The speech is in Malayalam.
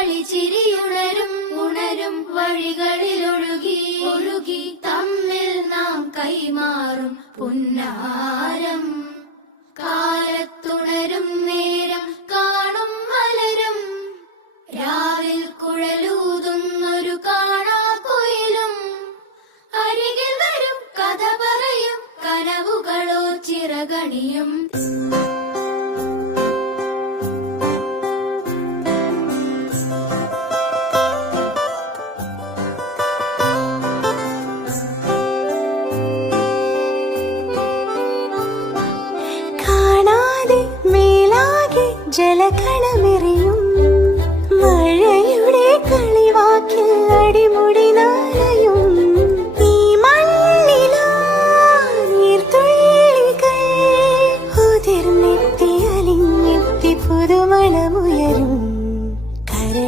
ചിരിയുണരും ഉണരും വഴികളിലൊഴുകി ഒഴുകി തമ്മിൽ നാം കൈമാറും പുന്നാരം. കാലത്തുണരും നേരം കാണും മലരും